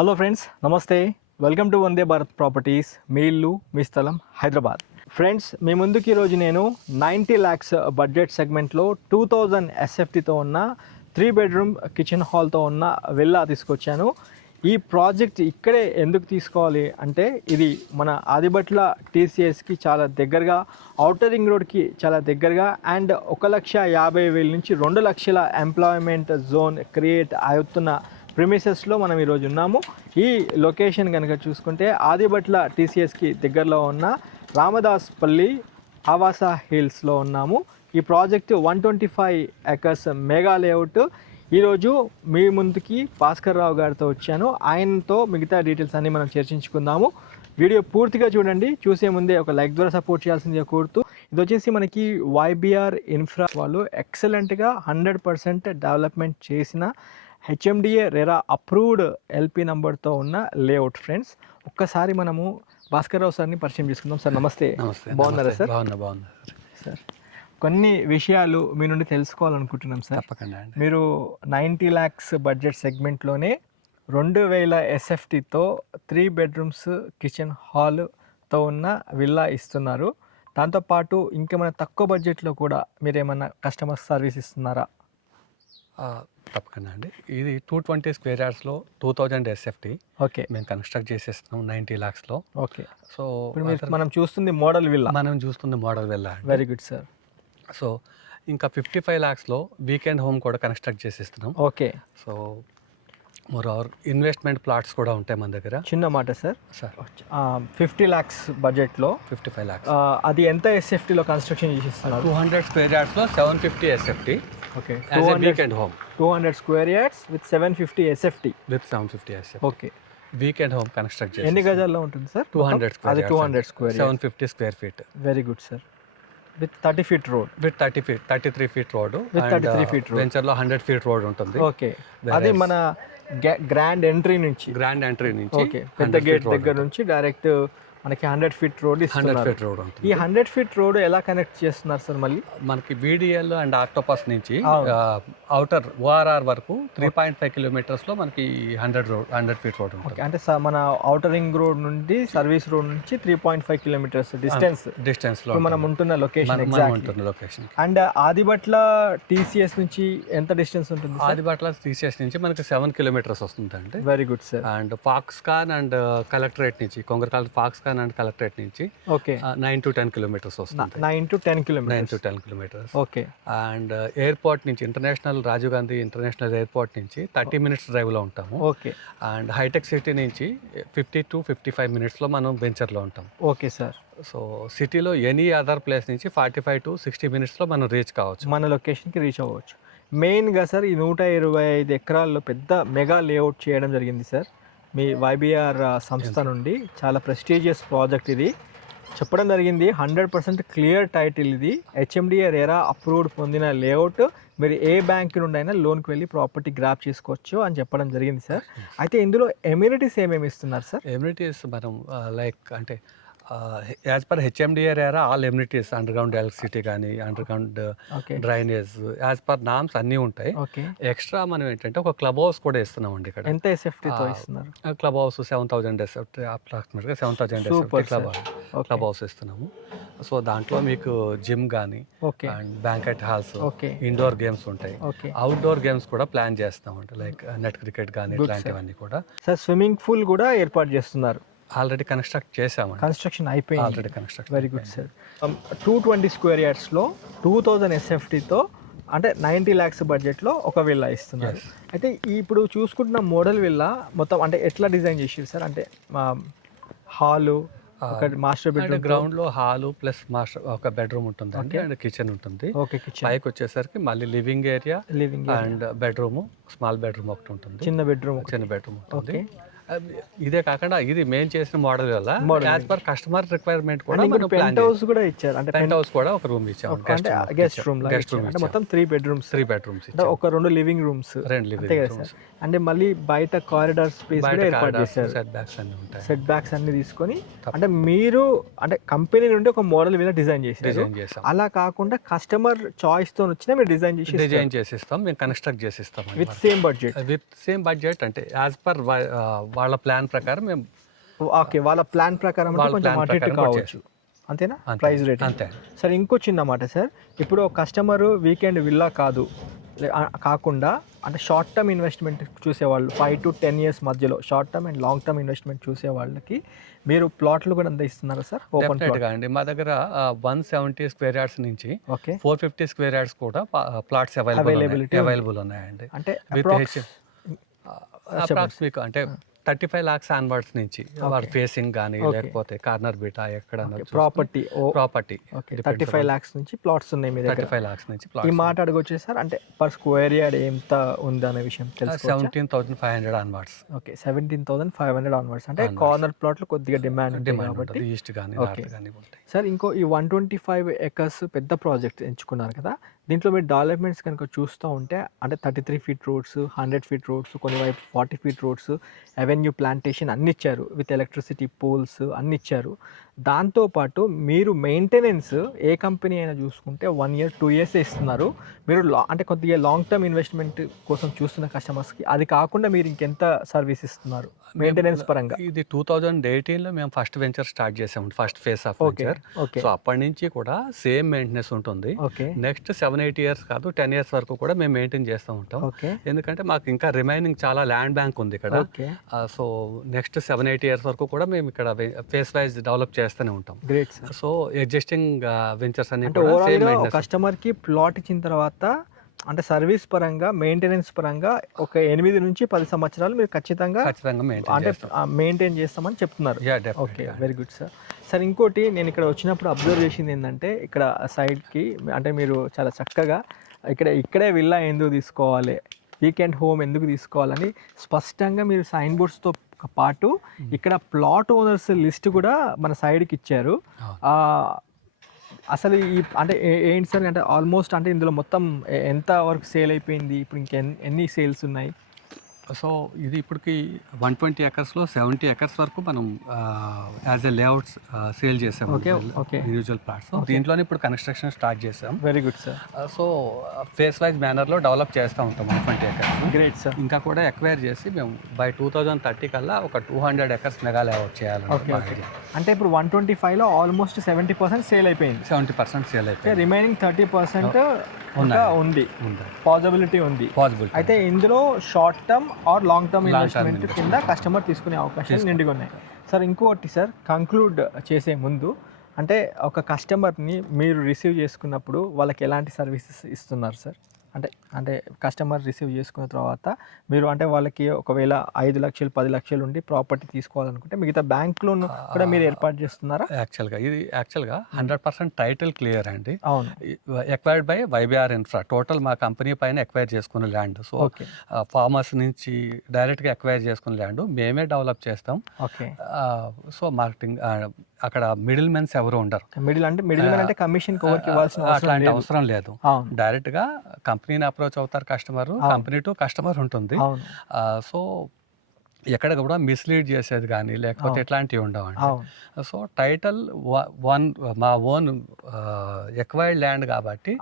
Hello friends, నమస్తే. Welcome to Vande Bharat properties. మీ ఇల్లు మీ స్థలం హైదరాబాద్. ఫ్రెండ్స్, మీ ముందుకి ఈరోజు నేను 90 lakhs బడ్జెట్ సెగ్మెంట్లో 2000 ఎస్ఎఫ్టీతో ఉన్న 3 bedroom కిచెన్ హాల్తో ఉన్న విల్లా తీసుకొచ్చాను. ఈ ప్రాజెక్ట్ ఇక్కడే ఎందుకు తీసుకోవాలి అంటే ఇది మన ఆదిబట్ల టీసీఎస్కి చాలా దగ్గరగా, ఔటర్ రింగ్ రోడ్కి చాలా దగ్గరగా అండ్ 1,50,000 నుంచి 2 లక్షల ఎంప్లాయ్మెంట్ జోన్ క్రియేట్ అవుతున్న ప్రిమిసెస్లో మనం ఈరోజు ఉన్నాము. ఈ లొకేషన్ కనుక చూసుకుంటే ఆదిబట్ల టీసీఎస్కి దగ్గరలో ఉన్న రామదాస్పల్లి ఆవాస హిల్స్లో ఉన్నాము. ఈ ప్రాజెక్టు 125 acres మెగా లేఅవుట్. ఈరోజు మీ ముందుకి భాస్కర్ రావు గారితో వచ్చాను. ఆయనతో మిగతా డీటెయిల్స్ అన్నీ మనం చర్చించుకుందాము. వీడియో పూర్తిగా చూడండి. చూసే ముందే ఒక లైక్ ద్వారా సపోర్ట్ చేయాల్సిందిగా కోరుతూ, ఇది వచ్చేసి మనకి YBR ఇన్ఫ్రా వాళ్ళు ఎక్సలెంట్గా 100% డెవలప్మెంట్ చేసిన హెచ్ఎండిఏ రెరా అప్రూవ్డ్ ఎల్పి నంబర్తో ఉన్న లేఅవుట్. ఫ్రెండ్స్, ఒక్కసారి మనము భాస్కర్ రావు సార్ని పరిచయం చేసుకుందాం. సార్ నమస్తే. బాగున్నారా సార్? బాగున్నా సార్, కొన్ని విషయాలు మీ నుండి తెలుసుకోవాలనుకుంటున్నాం సార్. తప్పకుండా. మీరు 90 lakhs బడ్జెట్ సెగ్మెంట్లోనే 2000 ఎస్ఎఫ్టీతో 3 bedrooms కిచెన్ హాల్తో ఉన్న విల్లా ఇస్తున్నారు. దాంతోపాటు ఇంకేమైనా తక్కువ బడ్జెట్లో కూడా మీరు ఏమైనా కస్టమర్ సర్వీస్ ఇస్తున్నారా? తప్పకుండా అండి. ఇది 220 square yardsలో 2000 ఎస్ఎఫ్టీ. ఓకే, మేము కన్స్ట్రక్ట్ చేసేస్తున్నాం 90 lakhsలో. ఓకే. సో మనం చూస్తుంది మోడల్ విల్లా. మనం చూస్తుంది model villa. Very good sir. So ఇంకా 55 lakhsలో వీకెండ్ హోమ్ కూడా కన్స్ట్రక్ట్ చేసేస్తున్నాం. Okay. So more investment plots కూడా ఉంటాయి మన దగ్గర. చిన్న మాట సార్, 50 lakhs బడ్జెట్లో 55 lakhs అది ఎంత ఎస్ఎఫ్టీలో కన్స్ట్రక్షన్ చేసిస్తున్నారు? 200 square yardsలో 750 SFT. Okay, weekend home 200 square yards with 750 SFT. With 750 SFT. Okay. Weekend home construct చేసి ఎన్ని గజాల్లో ఉంటుంది సార్? 200 square అది yards 200 square yards. 750 square feet. Very good sir. With 30 feet road. With 33 feet road. With 33 feet road. వెంచర్లో 100 feet road ఉంటుంది. Okay. అది మన grand entry నుంచి, గ్రాండ్ ఎంట్రీ నుంచి, ఓకే, పెద్ద గేట్ దగ్గర నుంచి డైరెక్ట్ మనకి 100 feet రోడ్ 100 ఇస్తున్నారు. feet రోడ్ ఉంటుంది. ఈ 100 feet రోడ్ ఎలా కనెక్ట్ చేస్తున్నారు సార్? మళ్ళీ మనకి BDL అండ్ ఆక్టోపస్ నుంచి అవుటర్ ORR వరకు 3.5 kilometers మనకి 100 feet రోడ్ ఉంటుంది. ఓకే, అంటే మన ఔటర్ రింగ్ రోడ్ నుండి సర్వీస్ రోడ్ నుంచి 3.5 kilometers డిస్టెన్స్ లో మనం ఉంటున్న location. Location. And Adibatla TCS నుంచి ఎంత డిస్టెన్స్ ఉంటుంది? ఆదిబట్ల టీసీఎస్ నుంచి మనకి 7 kilometers వస్తుందండి. Very good sir. And Foxconn and collectorate నుంచి, కొంగరకాల ఫాక్స్కాన్ అండ్ కలెక్టరేట్ నుంచి ఓకే 9 to 10 kilometers వస్తుంది. 9 to 10 kilometers. Okay. And airport నుంచి, international Rajiv Gandhi international airport నుంచి 30 minutes డ్రైవ్లో ఉంటాము. ఓకే. అండ్ హైటెక్ సిటీ నుంచి 50 to 55 minutes మనం వెంచర్లో ఉంటాం. Okay sir. సో సిటీలో ఎనీ అదర్ ప్లేస్ నుంచి 45 to 60 minutes మనం రీచ్ కావచ్చు, మన లొకేషన్కి రీచ్ అవ్వచ్చు. మెయిన్గా సార్, ఈ 125 ఎకరాల్లో పెద్ద మెగా లేఅవుట్ చేయడం జరిగింది సార్ మీ YBR సంస్థ నుండి. చాలా ప్రెస్టీజియస్ ప్రాజెక్ట్ ఇది. చెప్పడం జరిగింది 100% క్లియర్ టైటిల్. ఇది హెచ్ఎండిఏ రెరా అప్రూవ్డ్ పొందిన లేఅవుట్. మీరు ఏ బ్యాంక్ నుండి అయినా లోన్కి వెళ్ళి ప్రాపర్టీ గ్రాప్ చేసుకోవచ్చు అని చెప్పడం జరిగింది సార్. అయితే ఇందులో ఎమ్యూనిటీస్ ఏమేమి ఇస్తున్నారు సార్? ఎమ్యూనిటీస్ మనం లైక్ అంటే as per HMDA RERA all amenities, underground electricity కానీ, underground drainage, as per norms అన్నీ ఉంటాయి. ఎక్స్ట్రా మనం ఏంటంటే ఒక క్లబ్ హౌస్ కూడా ఇస్తున్నాం అండి ఇక్కడ. ఎంత ఎస్ఎఫ్టీతో ఇస్తున్నారు? క్లబ్ హౌస్ 7,000 ఎస్ఎఫ్టీ, అప్రాక్సిమేట్గా 7,000 ఎస్ఎఫ్టీ క్లబ్ హౌస్ ఇస్తున్నాము. సో దాంట్లో మీకు జిమ్ కానీ and banquet halls, indoor games ఉంటాయి. అవుట్డోర్ గేమ్స్ కూడా ప్లాన్ చేస్తామంటే లైక్ నెట్ క్రికెట్ కానీ ఇట్లాంటివన్నీ కూడా. సార్, స్విమ్మింగ్ పూల్ కూడా ఏర్పాటు చేస్తున్నారు? ఆల్రెడీ కన్స్ట్రక్ట్ చేసాము. కన్స్ట్రక్షన్ అయిపోయింది already. Construction very good sir. 220 square yardsలో 2000 ఎస్ఎఫ్టీతో అంటే 90 lakhs బడ్జెట్లో ఒక విల్లా ఇస్తున్నారు. అయితే ఇప్పుడు చూసుకుంటున్న మోడల్ విల్లా మొత్తం అంటే ఎట్లా డిజైన్ చేసారు సార్? అంటే హాలు, ఒక మాస్టర్ బెడ్రూమ్, గ్రౌండ్ లో హాలు ప్లస్ మాస్టర్ ఒక బెడ్రూమ్ ఉంటుంది అండ్ కిచెన్ ఉంటుంది. పైకి వచ్చేసరికి మళ్ళీ living area and bedroom, small bedroom ఒకటి ఉంటుంది, చిన్న బెడ్రూమ్ ఉంటుంది. ఇదే కాకుండా ఇది మేము చేసిన మోడల్ వల్ల యాజ్ పర్ కస్టమర్ రిక్వైర్మెంట్ కూడా పెంట్ హౌస్ కూడా ఇచ్చారు. అంటే పెంట్ హౌస్ కూడా ఒక రూమ్ ఇచ్చాము, గెస్ట్ రూమ్ అంటే మొత్తం 3 bedrooms, ఒక 2 లివింగ్ రూమ్స్, 2 లివింగ్ రూమ్స్. అంటే మళ్ళీ బయట కారిడార్ స్పేస్ కూడా ఏర్పాటు చేశారు. సెట్ బ్యాక్స్ అన్ని తీసుకొని, అంటే మీరు అంటే కంపెనీ నుండి ఒక మోడల్ మీద డిజైన్ చేశారు. అలా కాకుండా కస్టమర్ చాయిస్ తో వచ్చినా మీరు డిజైన్ చేసిస్తాం, మేము కన్స్ట్రక్ట్ చేసిస్తాం విత్ సేమ్ బడ్జెట్ అంటే యాజ్ పర్ వాళ్ళ ప్లాన్ ప్రకారం మేము ఓకే, వాళ్ళ ప్లాన్ ప్రకారం అంటే వాళ్ళ కొంచెం plan అటు ఇటు ప్రకారం కూడా కావచ్చు, అంతేనా అంతే. Price rate? అంతే. సరే, ఇంకో చిన్న మాట సార్, ఇప్పుడు కస్టమరు వీకెండ్ విల్లా కాదు కాకుండా అంటే షార్ట్ టర్మ్ ఇన్వెస్ట్మెంట్ చూసేవాళ్ళు 5 to 10 years మధ్యలో short term and long term investment చూసే వాళ్ళకి మీరు ప్లాట్లు కూడా అంత ఇస్తున్నారా సార్? ఓపెన్ డెఫినెట్గా అండి, మా దగ్గర 170 స్క్వేర్ యార్డ్స్ నుంచి ఓకే 450 స్క్వేర్ యార్డ్స్ కూడా ప్లాట్స్ అవైలబుల్ ఉన్నాయండి. అంటే విత్ అప్రాక్స్ మీకు అంటే 35 lakhs ఆన్వర్డ్స్ నుంచి వాడు ఫేసింగ్ కానీ లేకపోతే కార్నర్ బీటా ఎక్కడ ప్రాపర్టీ 35 lakhs నుంచి ప్లాట్స్ ఉన్నాయి మీ దగ్గర. 35 lakhs నుంచి ఈ మాట అడగొచ్చే సార్, అంటే పర్ స్క్వేర్ యార్డ్ ఎంత ఉంది అనే విషయం తెలుసుకోవచ్చా? 17,500 ఆన్వర్డ్స్. Okay, 17,500 onwards. అంటే కార్నర్ ప్లాట్లు కొద్దిగా డిమాండ్ కాబట్టి ఈస్ట్ కానీ నార్త్ కానీ ఉంటాయి సార్. ఇంకో ఈ 125 acres పెద్ద ప్రాజెక్ట్ ఎంచుకున్నారు కదా, దీంట్లో మీరు డెవలప్మెంట్స్ కనుక చూస్తూ ఉంటే అంటే 33 feet రోడ్స్, 100 feet రోడ్స్, కొన్ని వైపు 40 feet రోడ్స్, అవెన్యూ ప్లాంటేషన్ అన్ని ఇచ్చారు, విత్ ఎలక్ట్రిసిటీ పోల్స్ అన్ని ఇచ్చారు. దాంతోపాటు మీరు మెయింటెనెన్స్ ఏ కంపెనీ అయినా చూసుకుంటే 1 year 2 years ఇస్తున్నారు. మీరు అంటే కొద్దిగా లాంగ్ టర్మ్ ఇన్వెస్ట్మెంట్ కోసం చూస్తున్న కస్టమర్స్కి అది కాకుండా మీరు ఇంకెంత సర్వీస్ ఇస్తున్నారు మెయింటెనెన్స్ పరంగా? ఇది 2018లో మేము ఫస్ట్ వెంచర్ స్టార్ట్ చేసాము, first face of venture. So అప్పటి నుంచి కూడా సేమ్ మెయింటెనెన్స్ ఉంటుంది. నెక్స్ట్ 7-8 years కాదు 10 years వరకు కూడా మేము మెయింటైన్ చేస్తూ ఉంటాం. ఎందుకంటే మాకు ఇంకా రిమైనింగ్ చాలా ల్యాండ్ బ్యాంక్ ఉంది ఇక్కడ. సో నెక్స్ట్ 7-8 years వరకు కూడా మేము ఇక్కడ ఫేస్ వైజ్ డెవలప్ చేస్తూనే ఉంటాం. గ్రేట్. సో ఎగ్జిస్టింగ్ వెంచర్స్ అన్ని కస్టమర్ కి ప్లాట్ ఇచ్చిన తర్వాత అంటే సర్వీస్ పరంగా మెయింటెనెన్స్ పరంగా ఒక 8 నుంచి 10 సంవత్సరాలు మీరు ఖచ్చితంగా అంటే మెయింటైన్ చేస్తామని చెప్తున్నారు. Okay, very good sir. Sir, ఇంకోటి నేను ఇక్కడ వచ్చినప్పుడు అబ్జర్వ్ చేసింది ఏంటంటే ఇక్కడ సైడ్కి అంటే మీరు చాలా చక్కగా ఇక్కడే విల్లా ఎందుకు తీసుకోవాలి, వీకెండ్ హోమ్ ఎందుకు తీసుకోవాలని స్పష్టంగా మీరు సైన్ బోర్డ్స్తో పాటు ఇక్కడ ప్లాట్ ఓనర్స్ లిస్ట్ కూడా మన సైడ్కి ఇచ్చారు. అసలు ఈ అంటే ఏంటి సార్, అంటే ఆల్మోస్ట్ అంటే ఇందులో మొత్తం ఎంత వరకు సేల్ అయిపోయింది, ఇప్పుడు ఎన్ని సేల్స్ ఉన్నాయి? సో ఇది ఇప్పటికి 120 acresలో 70 acres వరకు మనం యాజ్ ఎ లేఅవుట్స్ సేల్ చేసాము, ఇండివిజువల్ ప్లాట్స్. దీంట్లోనే ఇప్పుడు కన్స్ట్రక్షన్ స్టార్ట్ చేసాం. Very good sir. So phase wise మేనర్లో డెవలప్ చేస్తూ ఉంటాం 120 acres. Great sir. ఇంకా కూడా ఎక్వైర్ చేసి మేము బై 2030 కల్లా ఒక 200 acres మెగా లేఅవుట్ చేయాలి. అంటే ఇప్పుడు 125లో ఆల్మోస్ట్ 70% సేల్ అయిపోయింది. 70% సేల్ అయిపోయింది. రిమైనింగ్ 30% ఉంది, పాసిబిలిటీ ఉంది. అయితే ఇందులో short term are long term investment కింద కస్టమర్ తీసుకునే అవకాశాలు నిండుగా ఉన్నాయి. సార్, ఇంకోటి సార్, కంక్లూడ్ చేసే ముందు అంటే ఒక కస్టమర్ని మీరు రిసీవ్ చేసుకున్నప్పుడు వాళ్ళకి ఎలాంటి సర్వీసెస్ ఇస్తున్నారు సార్? అంటే కస్టమర్ రిసీవ్ చేసుకున్న తర్వాత మీరు అంటే వాళ్ళకి ఒకవేళ 5 లక్షలు 10 లక్షలు ఉండి ప్రాపర్టీ తీసుకోవాలనుకుంటే మిగతా బ్యాంక్ లోన్ కూడా మీరు ఏర్పాటు చేస్తున్నారా? యాక్చువల్గా 100% టైటిల్ క్లియర్ అండి. అవును. Acquired by YBR infra, total మా కంపెనీ పైన ఎక్వైర్ చేసుకున్న ల్యాండ్. సో ఫార్మర్స్ నుంచి డైరెక్ట్గా ఎక్వైర్ చేసుకున్న ల్యాండ్ మేమే డెవలప్ చేస్తాం. ఓకే. సో మార్కెటింగ్ అక్కడ మిడిల్ మెన్స్ ఎవరు ఉండరు. మిడిల్ అంటే కమిషన్ అట్లాంటి అవసరం లేదు. డైరెక్ట్గా కంపెనీని అప్రోచ్ అవుతారు కస్టమర్, కంపెనీ టు కస్టమర్ ఉంటుంది. సో ఎక్కడ కూడా మిస్లీడ్ చేసేది కానీ లేకపోతే ఎట్లాంటివి ఉండవండి. సో టైటిల్ మా ఓన్ ఎక్వైర్డ్ ల్యాండ్ కాబట్టి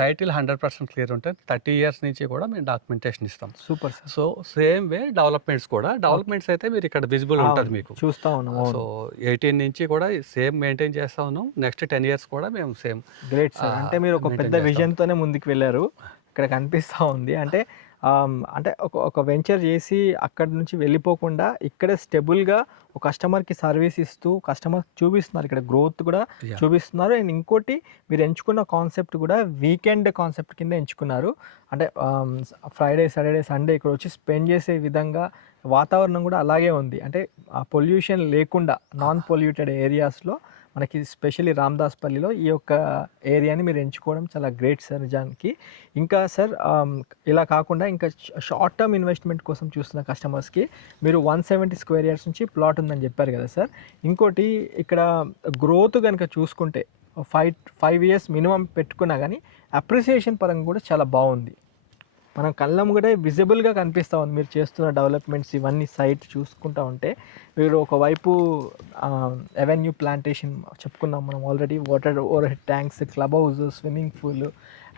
టైటిల్ 100% క్లియర్ ఉంటుంది. 30 years నుంచి కూడా మేము డాక్యుమెంటేషన్ ఇస్తాం. Super. So same way developments అయితే మీరు ఇక్కడ విజిబుల్ ఉంటుంది, మీకు చూస్తా ఉన్నాం. సో 18 నుంచి కూడా సేమ్ మెయింటైన్ చేస్తా ఉన్నాం. నెక్స్ట్ 10 years కూడా మేము సేమ్. Great sir. అంటే మీరు ఒక పెద్ద విజన్తోనే ముందుకు వెళ్ళారు, ఇక్కడ కనిపిస్తూ ఉంది. అంటే ఒక వెంచర్ చేసి అక్కడి నుంచి వెళ్ళిపోకుండా ఇక్కడే స్టెబుల్గా ఒక కస్టమర్కి సర్వీస్ ఇస్తూ కస్టమర్ చూపిస్తున్నారు, ఇక్కడ గ్రోత్ కూడా చూపిస్తున్నారు. అండ్ ఇంకోటి మీరు ఎంచుకున్న కాన్సెప్ట్ కూడా వీకెండ్ కాన్సెప్ట్ కింద ఎంచుకున్నారు. అంటే ఫ్రైడే సాటర్డే సండే ఇక్కడ వచ్చి స్పెండ్ చేసే విధంగా వాతావరణం కూడా అలాగే ఉంది. అంటే పొల్యూషన్ లేకుండా నాన్ పొల్యూటెడ్ ఏరియాస్లో మనకి స్పెషల్లీ రామదాస్పల్లిలో ఈ యొక్క ఏరియాని మీరు ఎంచుకోవడం చాలా గ్రేట్ సార్ నిజానికి. ఇంకా సార్, ఇలా కాకుండా ఇంకా షార్ట్ టర్మ్ ఇన్వెస్ట్మెంట్ కోసం చూస్తున్న కస్టమర్స్కి మీరు 170 square yards నుంచి ప్లాట్ ఉందని చెప్పారు కదా సార్. ఇంకోటి ఇక్కడ గ్రోత్ కనుక చూసుకుంటే 5 years మినిమం పెట్టుకున్నా కానీ అప్రిసియేషన్ పరంగా కూడా చాలా బాగుంది. మనం కళ్ళం కూడా విజిబుల్గా కనిపిస్తూ ఉంది మీరు చేస్తున్న డెవలప్మెంట్స్ ఇవన్నీ సైట్ చూసుకుంటూ ఉంటే. మీరు ఒకవైపు అవెన్యూ ప్లాంటేషన్ చెప్పుకున్నాం మనం already, water over head tanks, club house, swimming pool,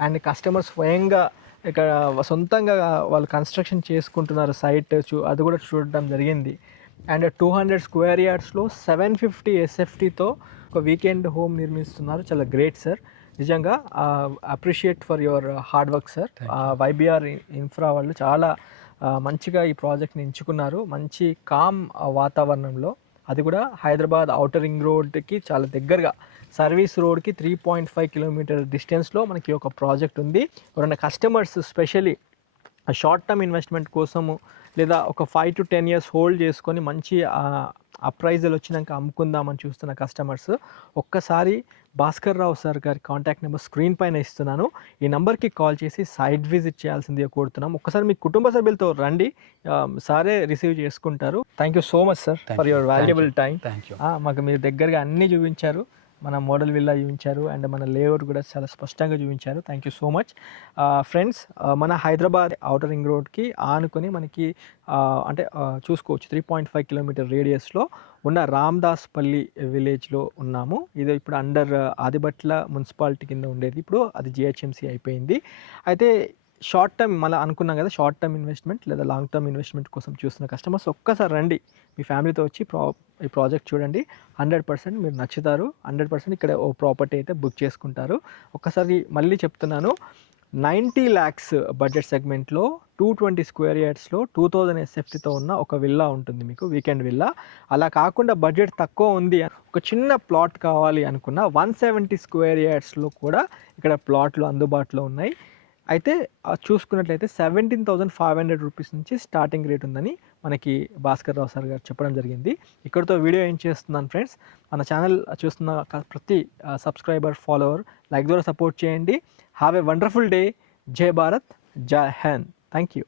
and customers స్వయంగా ఇక్కడ సొంతంగా వాళ్ళు కన్స్ట్రక్షన్ చేసుకుంటున్నారు సైట్, అది కూడా చూడడం జరిగింది. అండ్ 200 స్క్వేర్ యార్డ్స్లో 750 ఎస్ఎఫ్టీతో ఒక వీకెండ్ హోమ్ నిర్మిస్తున్నారు. చాలా గ్రేట్ సార్, నిజంగా appreciate for your hard work sir. YBR infra వాళ్ళు చాలా మంచిగా ఈ ప్రాజెక్ట్ని ఎంచుకున్నారు. మంచి కామ్ వాతావరణంలో, అది కూడా హైదరాబాద్ ఔటర్ రింగ్ రోడ్కి చాలా దగ్గరగా, సర్వీస్ రోడ్కి 3.5 కిలోమీటర్ డిస్టెన్స్లో మనకి ఒక ప్రాజెక్ట్ ఉంది. ఎవరైనా customers specially short term investment కోసము లేదా ఒక 5 to 10 years హోల్డ్ చేసుకొని మంచి అప్రైజల్ వచ్చినాక అమ్ముకుందామని చూస్తున్న కస్టమర్స్ ఒక్కసారి భాస్కర్ రావు సార్ గారి కాంటాక్ట్ నెంబర్ స్క్రీన్ పైన ఇస్తున్నాను. ఈ నెంబర్కి కాల్ చేసి సైట్ విజిట్ చేయాల్సిందిగా కోరుతున్నాం. ఒక్కసారి మీ కుటుంబ సభ్యులతో రండి, సారే రిసీవ్ చేసుకుంటారు. Thank you so much sir for your valuable time. మాకు మీరు దగ్గరగా అన్నీ చూపించారు, మన మోడల్ విల్లా చూపించారు అండ్ మన లేఅవుట్ కూడా చాలా స్పష్టంగా చూపించారు. Thank you so much. Friends, మన హైదరాబాద్ ఔటర్ రింగ్ రోడ్కి ఆనుకొని మనకి అంటే చూసుకోవచ్చు 3.5 కిలోమీటర్ రేడియస్లో ఉన్న రామ్దాస్పల్లి విలేజ్లో ఉన్నాము. ఇది ఇప్పుడు అండర్ ఆదిబట్ల మున్సిపాలిటీ కింద ఉండేది, ఇప్పుడు అది జిహెచ్ఎంసీ అయిపోయింది. అయితే షార్ట్ టర్మ్ మళ్ళీ అనుకున్నాం కదా, షార్ట్ టర్మ్ ఇన్వెస్ట్మెంట్ లేదా లాంగ్ టర్మ్ ఇన్వెస్ట్మెంట్ కోసం చూస్తున్న కస్టమర్స్ ఒక్కసారి రండి, మీ ఫ్యామిలీతో వచ్చి ఈ ప్రాజెక్ట్ చూడండి. 100% మీరు నచ్చుతారు. 100% ఇక్కడ ఓ ప్రాపర్టీ అయితే బుక్ చేసుకుంటారు. ఒక్కసారి మళ్ళీ చెప్తున్నాను, 90 lakhs బడ్జెట్ సెగ్మెంట్లో 220 స్క్వేర్ యార్డ్స్లో 2000 ఎస్ఎఫ్టీతో ఉన్న ఒక విల్లా ఉంటుంది మీకు, వీకెండ్ విల్లా. అలా కాకుండా బడ్జెట్ తక్కువ ఉంది, ఒక చిన్న ప్లాట్ కావాలి అనుకున్న 170 స్క్వేర్ యార్డ్స్లో కూడా ఇక్కడ ప్లాట్లు అందుబాటులో ఉన్నాయి. అయితే చూసుకున్నట్లయితే 17,500 రూపీస్ నుంచి స్టార్టింగ్ రేట్ ఉందని మనకి భాస్కర్ రావు సార్ గారు చెప్పడం జరిగింది. ఇక్కడితో వీడియో ఏం చేస్తున్నాను ఫ్రెండ్స్, మన ఛానల్ చూస్తున్న ప్రతి సబ్స్క్రైబర్, ఫాలోవర్ లైక్ ద్వారా సపోర్ట్ చేయండి. Have a wonderful day. జై భారత్, జై హింద్. Thank you.